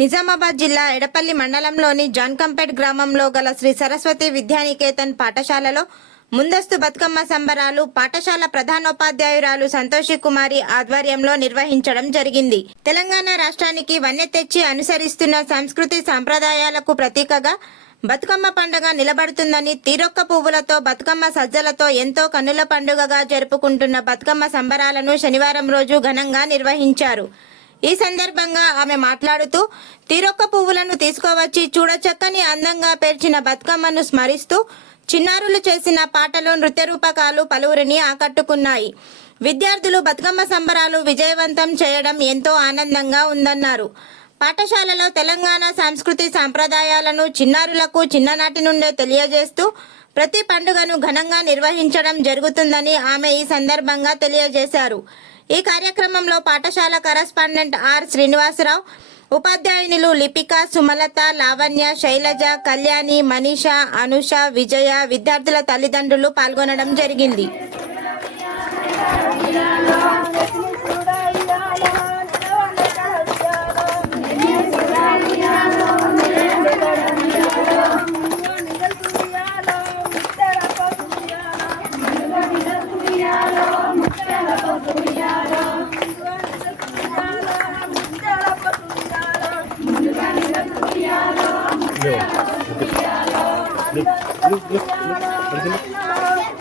నిజామాబాద్ జిల్లా ఎడపల్లి మండలంలోని జాన్కంపేట్ గ్రామంలో గల శ్రీ సరస్వతి విద్యానికేతన్ పాఠశాలలో ముందస్తు బతుకమ్మ సంబరాలు పాఠశాల ప్రధానోపాధ్యాయురాలు సంతోషి కుమారి ఆధ్వర్యంలో నిర్వహించడం జరిగింది. తెలంగాణ రాష్ట్రానికి వన్నె తెచ్చి అనుసరిస్తున్న సంస్కృతి సాంప్రదాయాలకు ప్రతీకగా బతుకమ్మ పండుగ నిలబడుతుందని తీరొక్క పువ్వులతో బతుకమ్మ సజ్జలతో ఎంతో కన్నుల పండుగగా జరుపుకుంటున్న బతుకమ్మ సంబరాలను శనివారం రోజు ఘనంగా నిర్వహించారు. ఈ సందర్భంగా ఆమె మాట్లాడుతూ తీరొక్క పువ్వులను తీసుకువచ్చి చూడచక్కని అందంగా పేర్చిన బతుకమ్మను స్మరిస్తూ చిన్నారులు చేసిన పాటలు నృత్య రూపకాలు పలువురిని ఆకట్టుకున్నాయి. విద్యార్థులు బతుకమ్మ సంబరాలు విజయవంతం చేయడం ఎంతో ఆనందంగా ఉందన్నారు. పాఠశాలలో తెలంగాణ సంస్కృతి సాంప్రదాయాలను చిన్నారులకు చిన్ననాటి నుండే తెలియజేస్తూ ప్రతి పండుగను ఘనంగా నిర్వహించడం జరుగుతుందని ఆమె ఈ సందర్భంగా తెలియజేశారు. ఈ కార్యక్రమంలో పాఠశాల కరస్పాండెంట్ ఆర్ శ్రీనివాసరావు ఉపాధ్యాయునులు లిపిక సుమలత లావణ్య శైలజ కళ్యాణి మనీష అనుష విజయ విద్యార్థుల తల్లిదండ్రులు పాల్గొనడం జరిగింది. Look, look, look.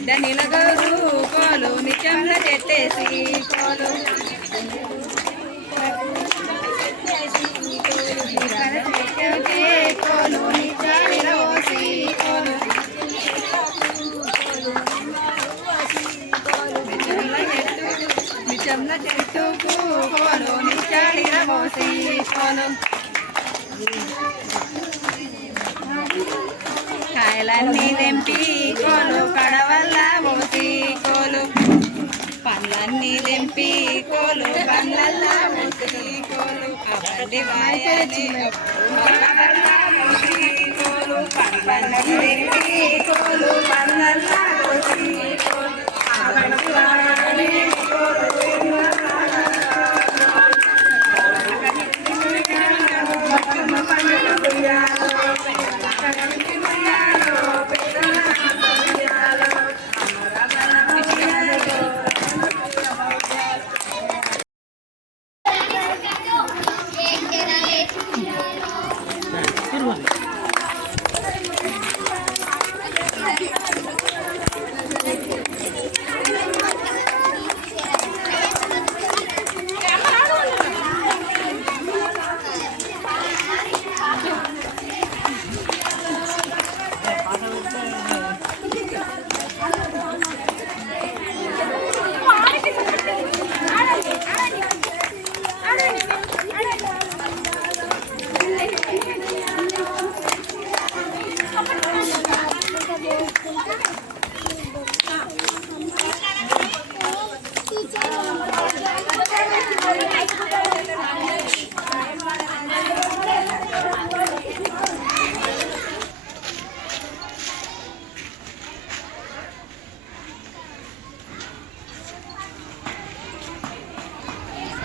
బిడ్డ నిలగరు కోలు. నిత్యంలో చెట్టేసి కోలు. కోలు. నిత్యంలో చెట్టుకు కోలు. నిత్యాడిలో మోసి కోలు. కాయలన్నీ తెంపి కోలు కడవల్ల పోసి కోలు. పండ్లన్నీ తెంపి కోలు పండ్లల్లా పోసి కోలు. అవండి వాయని పండ్లల్లా పోసి కోలు పండ్లన్నీ తెంపి కోలు పండ్లల్లా పోసి కోలు. అవండి వాయని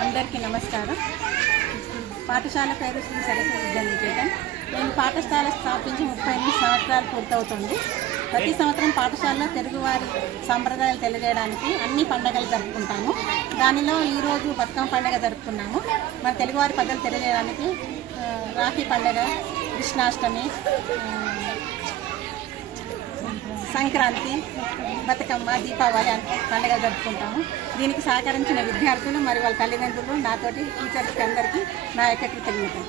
అందరికీ నమస్కారం. పాఠశాల పేరు శ్రీ సరస్వతి విద్యానికేతన్. నేను పాఠశాల స్థాపించి ముప్పై ఎనిమిది సంవత్సరాలు పూర్తవుతుంది. ప్రతి సంవత్సరం పాఠశాలలో తెలుగువారి సాంప్రదాయాలు తెలియజేయడానికి అన్ని పండుగలు జరుపుకుంటాము. దానిలో ఈరోజు బతుకమ్మ పండుగ జరుపుకున్నాము. మన తెలుగువారి పద్ధతులు తెలియజేయడానికి రాఖీ పండుగ కృష్ణాష్టమి సంక్రాంతి బతుకమ్మ దీపావళి పండుగ జరుపుకుంటాము. దీనికి సహకరించిన విద్యార్థులు మరియు వాళ్ళ తల్లిదండ్రులు నాతోటి టీచర్స్కి అందరికీ నా యొక్క కృతజ్ఞతలు.